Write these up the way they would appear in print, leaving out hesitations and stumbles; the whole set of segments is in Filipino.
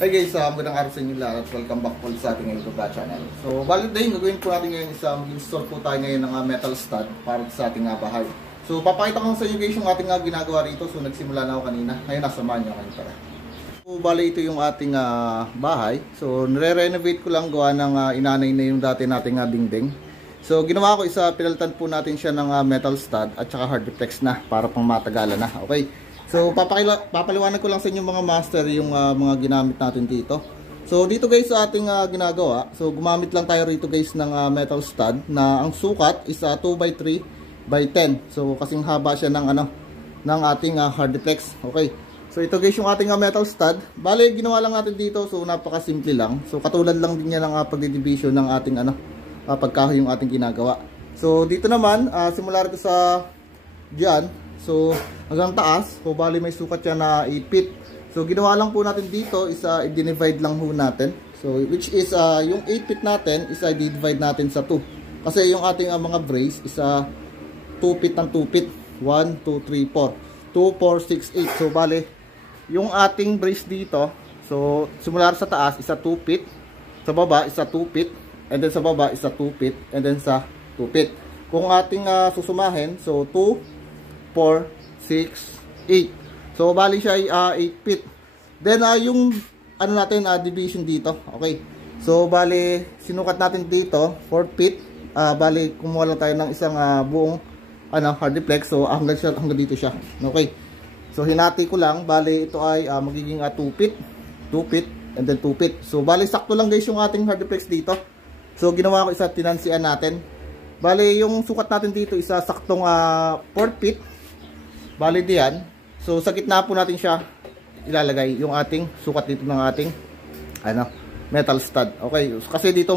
Hi guys, magandang araw sa inyo lahat. Welcome back po sa ating YouTube channel. So, bali din, gagawin po natin ngayon install po tayo ngayon ng metal stud para sa ating bahay. So, papakita ko sa inyo guys yung ating ginagawa rito. So, nagsimula na ako kanina. Ngayon, nasamahan nyo kayo para. So, bali ito yung ating bahay. So, nire-renovate ko lang gawa ng inanay na yung dati nating dingding. So, ginawa ko pinalitan po natin siya ng metal stud at saka hard deflex na para pang matagalan na. Okay. So, papaliwanag ko lang sa inyo mga master yung mga ginamit natin dito. So, dito guys sa ating ginagawa, so gumamit lang tayo rito guys ng metal stud na ang sukat is 2x3x10. So, kasing haba siya ng ng ating hard deflex. Okay. So, ito guys yung ating metal stud. Bale, ginawa lang natin dito. So, napaka-simple lang. So, katulad lang din yan ng pagdidivision ng ating pagkahoy yung ating ginagawa. So, dito naman, simula rito sa diyan. So, hanggang taas, so bali may sukat siya na 8 feet. So, ginawa lang po natin dito is i-divide lang ho natin. So, which is yung 8 feet natin is i-divide natin sa 2. Kasi yung ating mga brace is 2 feet ng 2 feet. 1, 2, 3, 4. 2, 4, 6, 8. So, bali yung ating brace dito, so simula sa taas is 2 feet. Sa baba is 2 feet. And then sa baba is 2 feet. And then sa 2 feet. Kung ating susumahin, so 2, 4, 6, 8. So, bali siya ay 8 feet. Then, yung natin, division dito. Okay. So, bali, sinukat natin dito, 4 feet. Bali, kumuha lang tayo ng isang buong hard deflex. So, hanggang dito siya. Okay. So, hinati ko lang. Bali, ito ay magiging 2 feet. 2 feet. And then 2 feet. So, bali, sakto lang guys yung ating hard deflex dito. So, ginawa ko tinansian natin. Bali, yung sukat natin dito isa saktong 4 feet. Bali diyan. So, sa gitna po natin siya ilalagay yung ating sukat dito ng ating metal stud. Okay. Kasi dito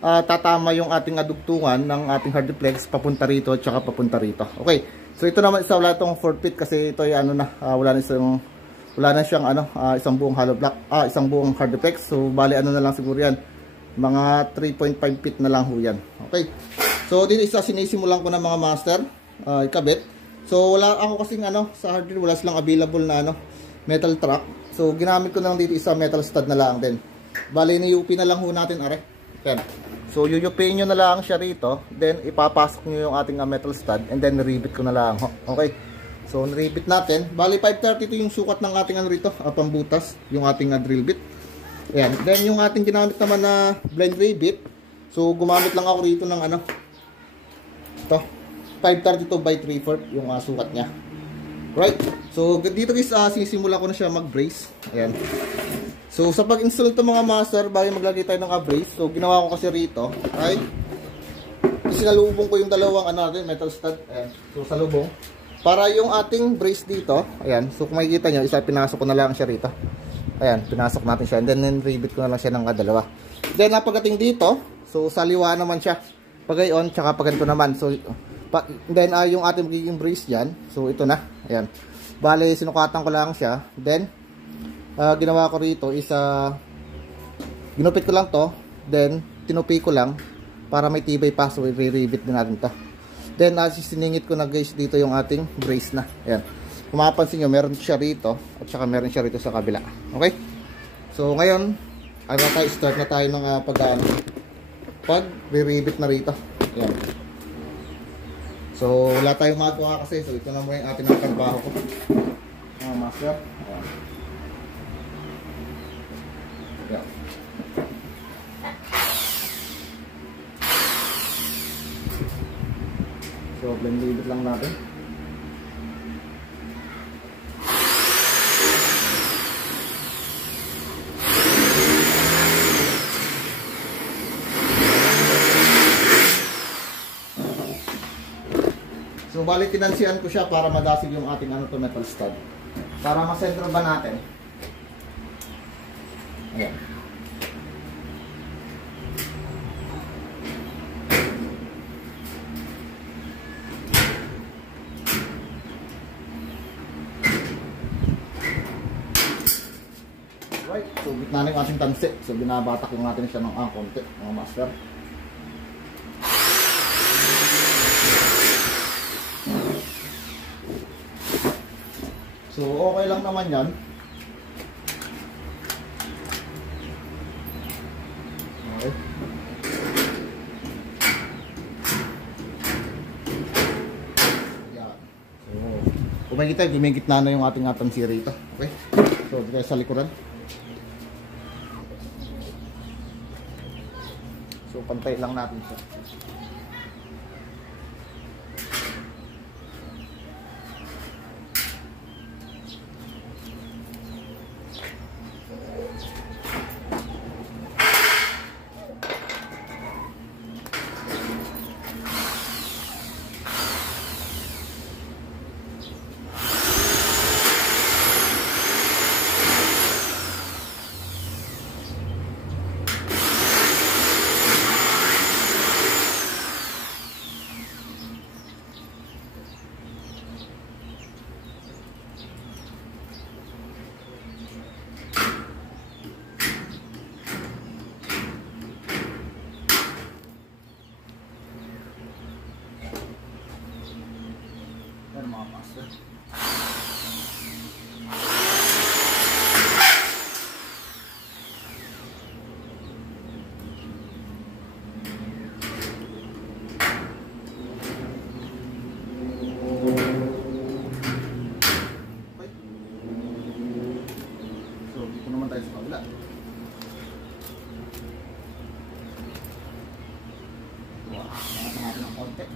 tatama yung ating dugtungan ng ating hard deflex papunta rito at saka papunta rito. Okay. So, ito naman wala itong 4 feet kasi ito ay wala na siyang isang buong hollow block, isang buong hard deflex. So, bali na lang siguro yan. Mga 3.5 feet na lang ho yan. Okay. So, dito sinisimulan ko ng mga master ikabit. So, wala ako kasing sa hardware, wala silang available na metal track. So, ginamit ko lang dito metal stud na lang din. Bali, ni-UP na lang ho natin, are. Yan. So, yuyupin nyo na lang siya rito. Then, ipapasok nyo yung ating metal stud. And then, niribit ko na lang. Okay. So, niribit natin. Bali, 530 ito yung sukat ng ating rito. Pambutas. Yung ating drill bit. Yan. Then, yung ating ginamit naman na blind rivet. So, gumamit lang ako rito ng ito. 532 by 3/4 yung sukat niya. Right. So, dito guys, sisimulan ko na siya mag-brace. Ayan. So, sa pag-install ito mga master, bago maglagay tayo ng brace, so, ginawa ko kasi rito. Right. Sinalubong ko yung dalawang metal stud. Ayan. So, salubong. Para yung ating brace dito, ayan. So, kung makikita nyo, pinasok ko na lang siya rito. Ayan, pinasok natin siya. And then, rivet ko na lang siya ng dalawa. Then, pagdating dito, so, saliwa naman siya. Pagayon, tsaka paganto naman. So, then, yung ating magiging brace dyan. So, ito na. Ayan. Bale, sinukatan ko lang siya. Then, ginawa ko rito is, ginupit ko lang to. Then, tinupi ko lang para may tibay pa. So, i-rivet din natin to. Then, siningit ko na guys dito yung ating brace na. Ayan. Kung mapapansin nyo, meron siya rito. At saka meron siya rito sa kabila. Okay? So, ngayon, start na tayo ng pag-rivet na rito. Ayan. So, wala tayong magawa kasi. So, ito na muna yung ating trabaho ko. Master. Ayan. Ayan. So, blend lang natin. So, bali tinansian ko siya para madasig yung ating metal stud. Para masentro ba natin. Ayan. Right. So, gitna na yung ating tansi. So, binabatak yung natin siya ng konti, mga master. So okay lang naman yan. Okay. Yan. So, kung makikita, gumigitna na yung ating tansya rito. Okay. So, dito sa likuran. So, pantay lang natin siya. Mga master. So, dito naman tayo sa kabila. Wow, nakita natin ng konti.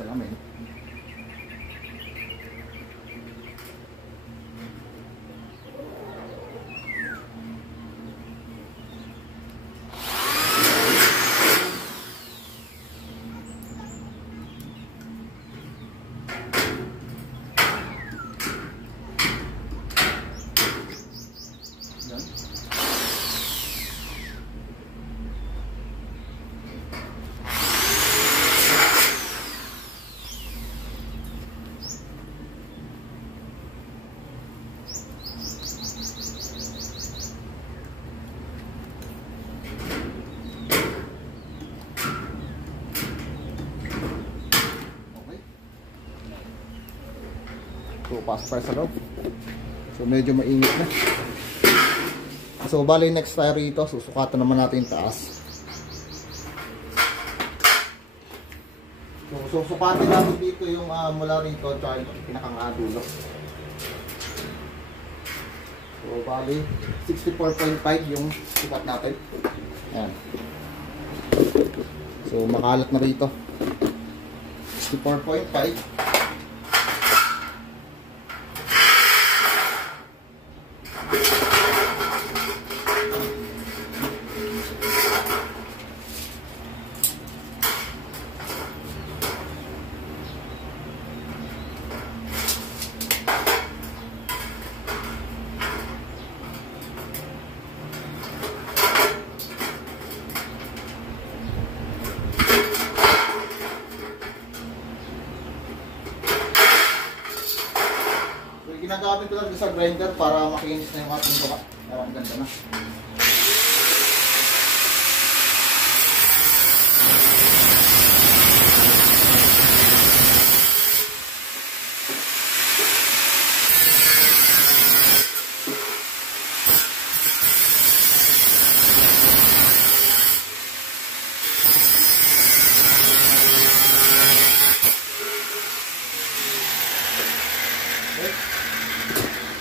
Salamin. So, pasok tayo sa loob. So, medyo mainit na. So, bali next tayo rito. Susukatan naman natin yung taas. So, susukatin natin dito yung mula rito at yung pinakang dulo. So, bali 64.5 yung sukat natin. Ayan. So, makalat na rito. 64.5. Ginagamit ko lang sa grinder para makinis na yung ating tuka. Ang ganda na.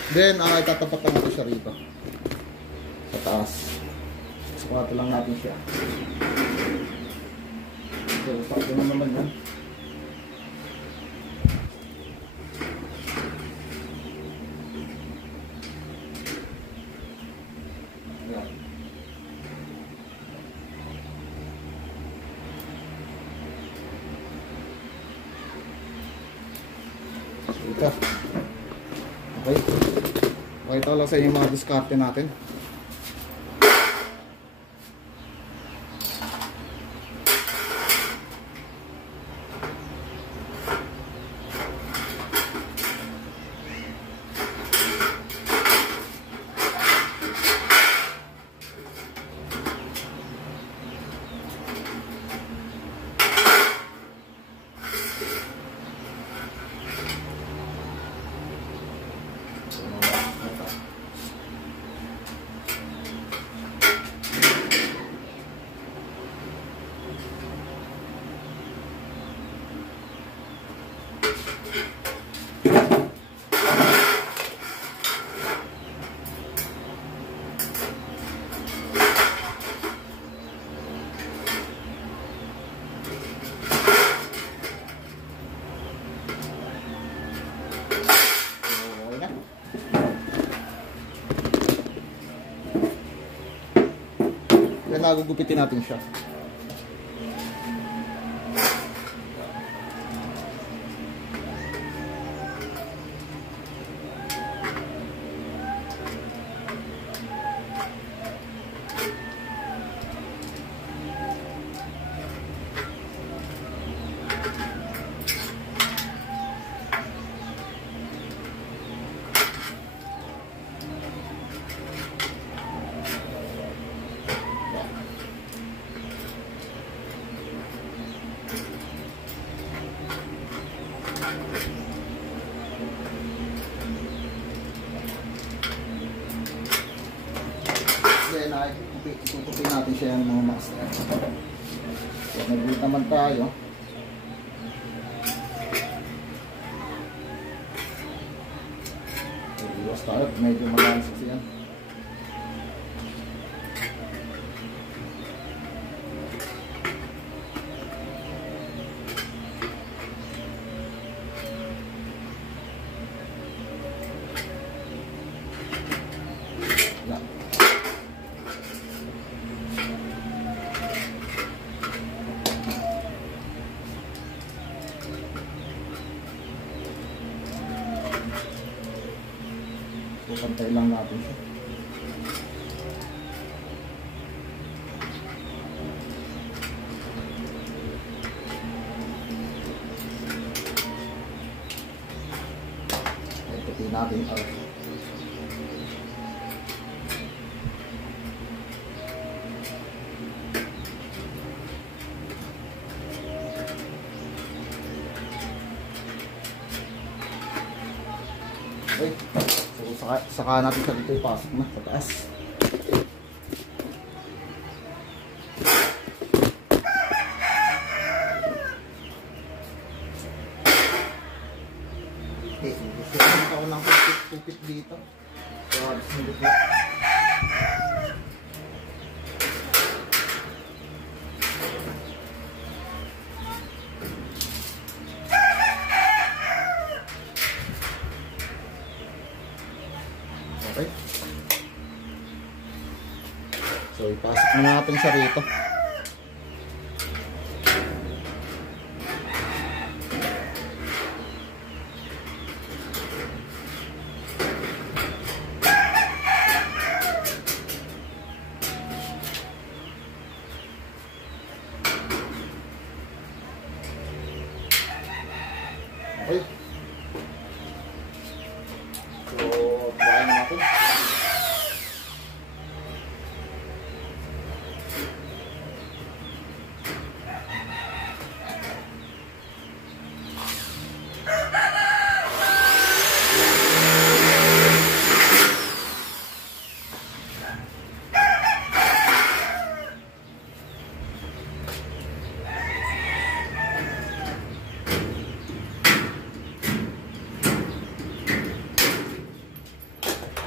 Then, itatapat lang natin siya rito sa taas. Sukato lang natin siya. So, sakto na naman yan. Ayan. So, ito. Okay. Okay, ito lang sa inyo mga diskarte natin. saka gugupitin natin siya. Then ay itutupi natin siya ng mga master. So nag-boot naman tayo. Iwas tayo, medyo malalas kasi yan. Pantay lang natin siya. Ito natin. Okay. Saka natin sa dito ipasok na sa taas. Okay, gusto ko ng tupit dito. So, sinigit na. Okay. So, ipasok na natin siya rito. Okay. So, try na natin.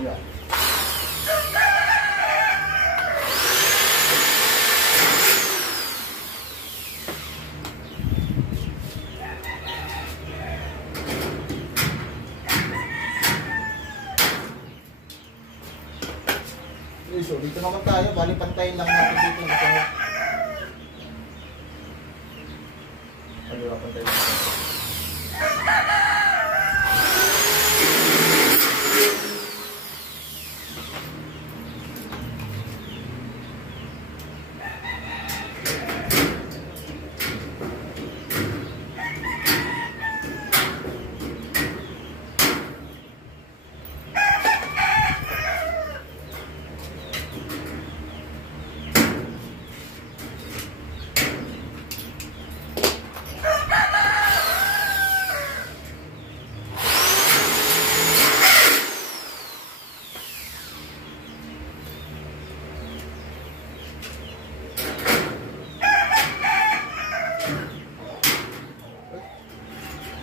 Yeah. Okay, so dito naman tayo, bali pantayin lang natin dito. Ano pantayin natin?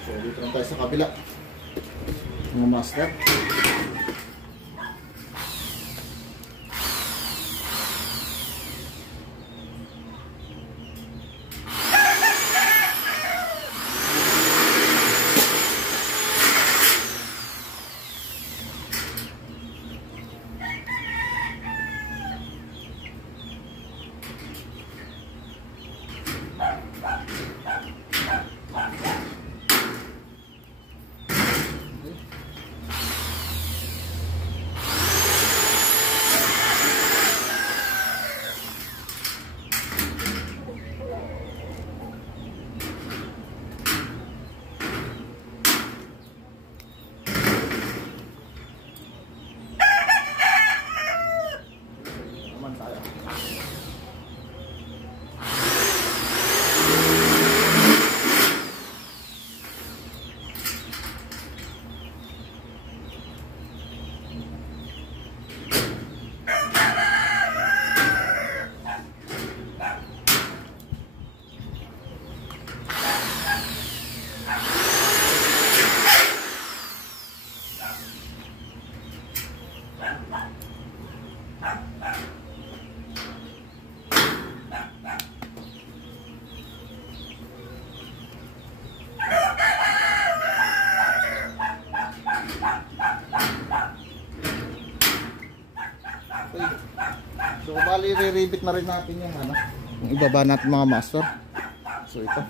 So dito lang tayo sa kabila. Mga master. bali re-rebit na rin natin yung ano, yung ibaba natin mga master. So ito.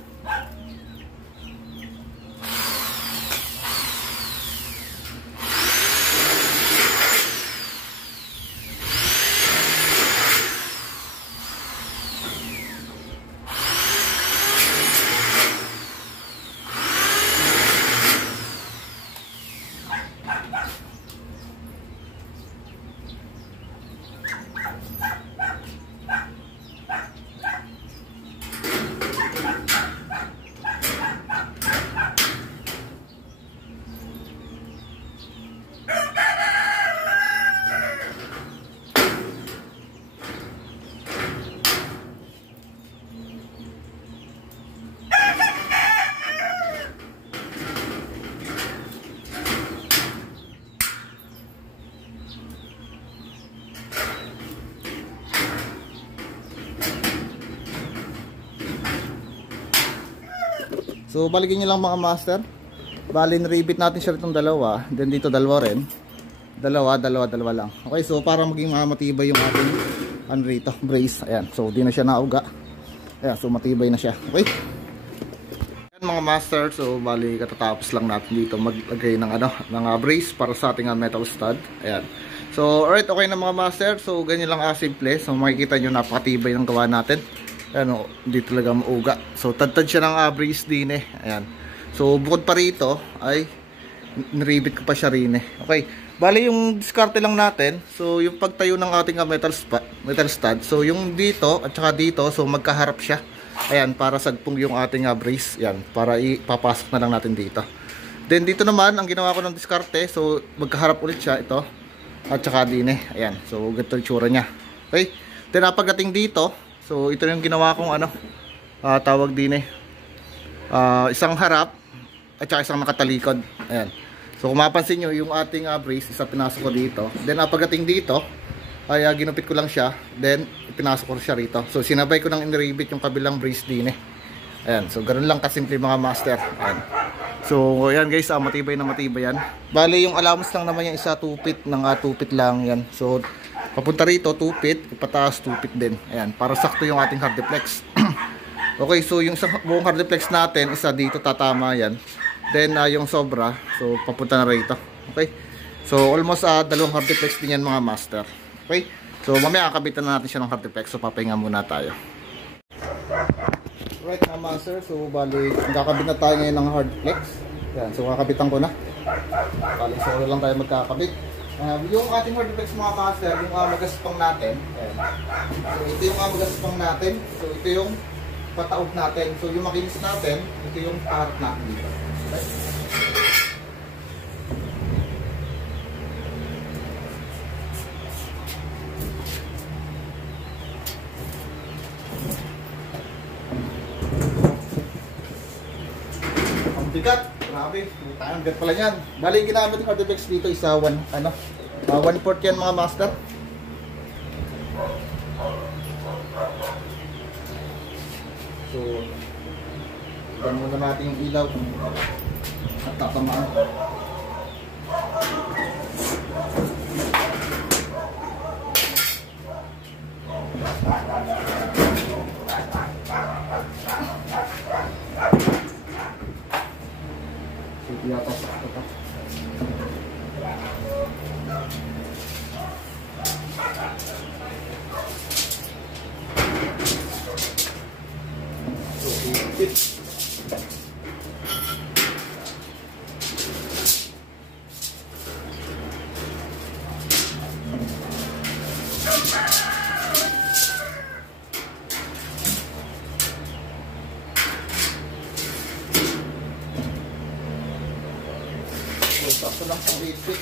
So baligin nyo lang mga master. Bali niribit natin siya itong dalawa. Then dito dalawa rin. Dalawa lang. Okay, so para maging matibay yung ating ano rito, brace. Ayan, so di na siya nauga. Ayan, so matibay na siya. Okay. Ayan mga master, so bali katatapos lang natin dito maglagay ng ano, ng brace para sa ating metal stud. Ayan. So alright, okay na mga master. So ganyan lang simple. So makikita nyo napakatibay ng gawa natin. Ano, hindi talaga mauga. So tad-tad siya ng brace din eh. Ayan. So bukod pa rito ay niribit ko pa siya rin eh. Okay. Bali yung diskarte lang natin. So yung pagtayo ng ating metal stud. So yung dito at saka dito, so magkaharap siya. Ayan, para sagpong yung ating brace. Ayan, para ipapasok na lang natin dito. Then dito naman ang ginawa ko ng diskarte. So magkaharap ulit siya ito. At saka din eh. Ayan. So ganito yung tsura niya. Okay. Then pagdating dito, so ito yung ginawa kong ano, tawag din eh, isang harap at saka isang nakatalikod. Ayan. So kung mapansin nyo yung ating brace, isa pinasok ko dito. Then pagdating dito ay ginupit ko lang siya. Then pinasok ko siya rito. So sinabay ko nang iniribit yung kabilang brace din eh. Ayan. So ganoon lang kasimple mga master. Ayan. So ayan guys, matibay na matibay yan. Bali yung allowance lang naman yung isa 2 feet ng 2 feet lang yan. So papunta rito 2 feet, ipataas 2 feet din. Ayan, para sakto yung ating hard deflex. Okay, so yung buong hard deflex natin, isa dito tatama yan. Then yung sobra, so papunta na rito. Okay? So almost dalawang hard deflex din yan mga master. Okay? So mamaya kakabitan na natin siya ng hard deflex. So papahinga muna tayo. Right mga master, so bali magkakabit na tayo ngayon ng hard deflex. Ayan, so kakabitan ko na. Bali solo lang tayo magkakabit. Yung ating hard deflex mga master, yung magaspang natin. Ayan. So ito yung magaspang natin. So ito yung pataog natin. So yung makinis natin, ito yung harap natin dito. Okay? Ang bigat. Grabe. Ang bigat pala yan. Bali ginamit yung hard deflex dito isa 1/4 yan mga master. So iban muna natin yung ilaw at tatamaan. So iyatas ito. Sakto lang pang 8 feet.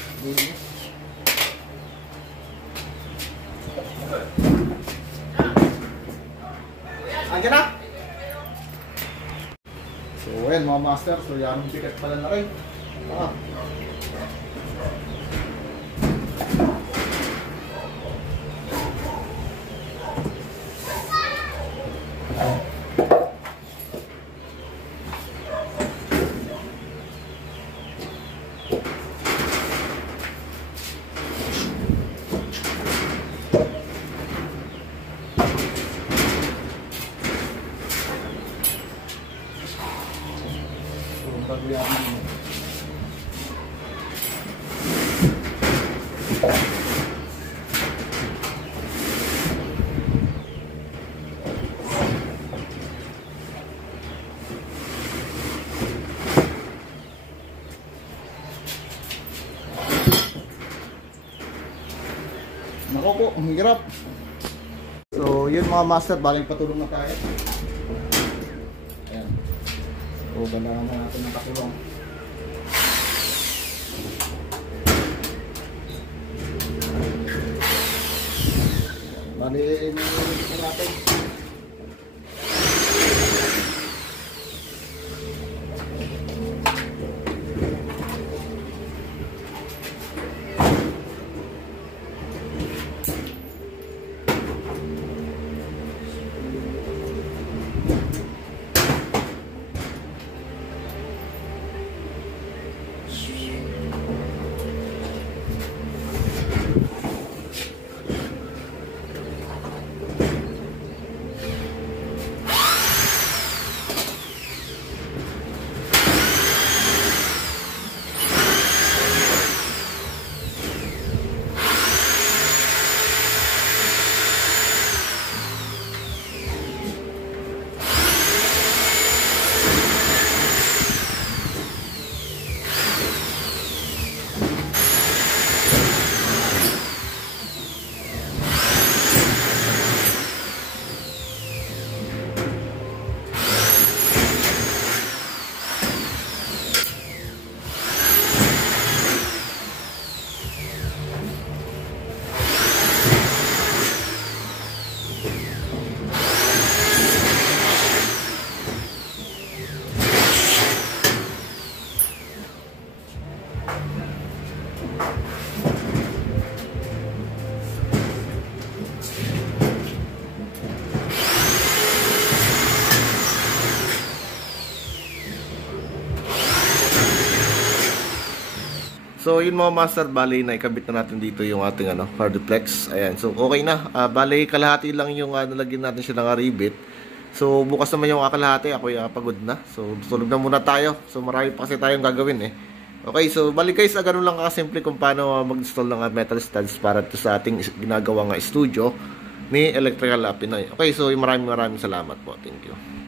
Andiyan na! So ayan mga master, so yan ang bigat pala na rin. gagawin. Nako po, ang hirap. So, yun mga master, baling patulong na tayo. Ayan. So, kailangan na natin ng patulong. Bali, iniinig na natin. So yun mga master, bali na ikabit na natin dito yung ating hardiplex. Ayan, so okay na. Bali kalahati lang yung nalagyan natin siya ng ribit. So bukas naman yung kalahati, ako yung pagod na. So tulog na muna tayo. So marami pa kasi tayong gagawin eh. Okay, so bali guys, ganun lang kasimple kung paano mag-install ng metal studs para to sa ating ginagawa nga studio ni Electrical Pinoy. Okay, so maraming salamat po. Thank you.